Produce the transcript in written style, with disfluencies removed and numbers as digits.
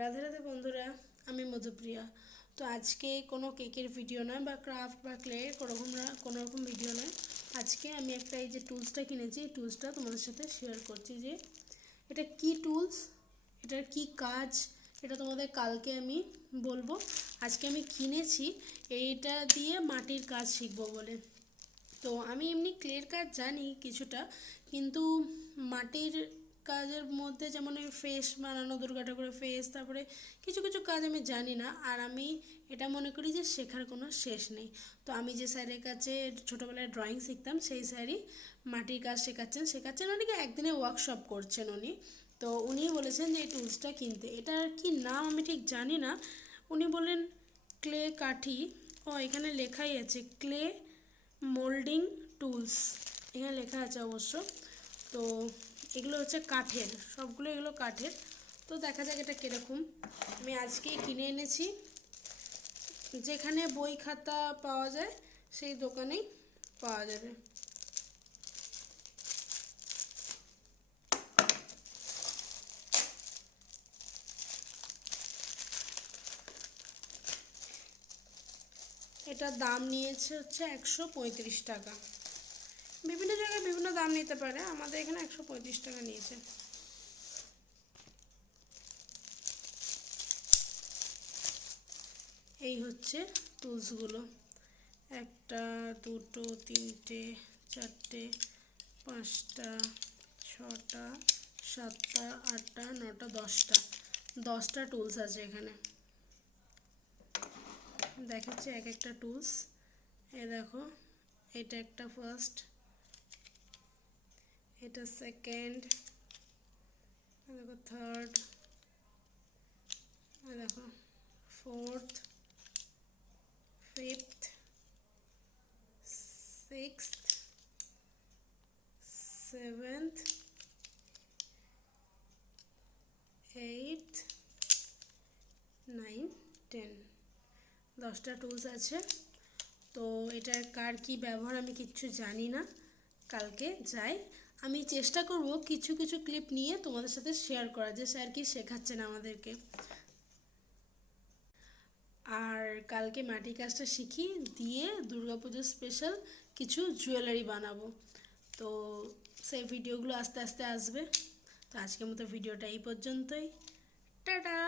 রাধে রাধে বন্ধুরা, আমি মধুপ্রিয়া। তো আজকে কোনো কেকের ভিডিও নয় বা ক্রাফট বা ক্লে কোনো রকম ভিডিও নয়। আজকে আমি একটা এই যে টুলসটা কিনেছি, এই টুলসটা তোমাদের সাথে শেয়ার করছি যে এটা কি টুলস, এটার কি কাজ, এটা তোমাদের কালকে আমি বলবো। আজকে আমি কিনেছি এইটা দিয়ে মাটির কাজ শিখবো বলে। তো আমি এমনি ক্লের কাজ জানি কিছুটা, কিন্তু মাটির কাজের মধ্যে যেমন ওই ফেস বানানো, দুর্গা ঠাকুরের ফেস, তারপরে কিছু কিছু কাজ আমি জানি না। আর আমি এটা মনে করি যে শেখার কোনো শেষ নেই। তো আমি যে স্যারের কাছে ছোটোবেলায় ড্রয়িং শিখতাম, সেই স্যারই মাটির কাজ শেখাচ্ছেন অনেকে, একদিনে ওয়ার্কশপ করছেন উনি। তো উনি বলেছেন যে এই টুলসটা কিনতে, এটার কি নাম আমি ঠিক জানি না। উনি বললেন ক্লে কাঠি, ও এখানে লেখাই আছে ক্লে মোল্ডিং টুলস, এখানে লেখা আছে অবশ্য। তো এগুলো হচ্ছে কাঠের, সবগুলো এগুলো কাঠের। তো দেখা যাক এটা কীরকম। আমি আজকেই কিনে এনেছি, যেখানে বই খাতা পাওয়া যায় সেই দোকানেই পাওয়া যাবে। এটার দাম নিয়েছে হচ্ছে 135 টাকা। বিভিন্ন জায়গায় বিভিন্ন দাম নিতে পারে, আমাদের এখানে 135 টাকা নিয়েছে। এই হচ্ছে টুলসগুলো, একটা দুটো তিনটে চারটে পাঁচটা ছটা সাতটা আটটা নটা দশটা টুলস আছে এখানে। দেখাচ্ছে এক একটা টুলস। এ দেখো, এটা একটা ফার্স্ট, এটা সেকেন্ড, দেখো থার্ড, দেখো fourth, fifth, sixth, seventh, eight, 9, 10, 10টা টুলস আছে। তো এটার কার কি ব্যবহার আমি কিচ্ছু জানি না, কালকে যাই আমি চেষ্টা করব কিছু কিছু ক্লিপ নিয়ে তোমাদের সাথে শেয়ার করা, যে স্যার কি শেখাচ্ছেন আমাদেরকে। আর কালকে মাটির কাজটা শিখি, দিয়ে দুর্গাপুজোর স্পেশাল কিছু জুয়েলারি বানাবো। তো সেই ভিডিওগুলো আস্তে আস্তে আসবে। তো আজকের মতো ভিডিওটা এই পর্যন্তই। টাটা।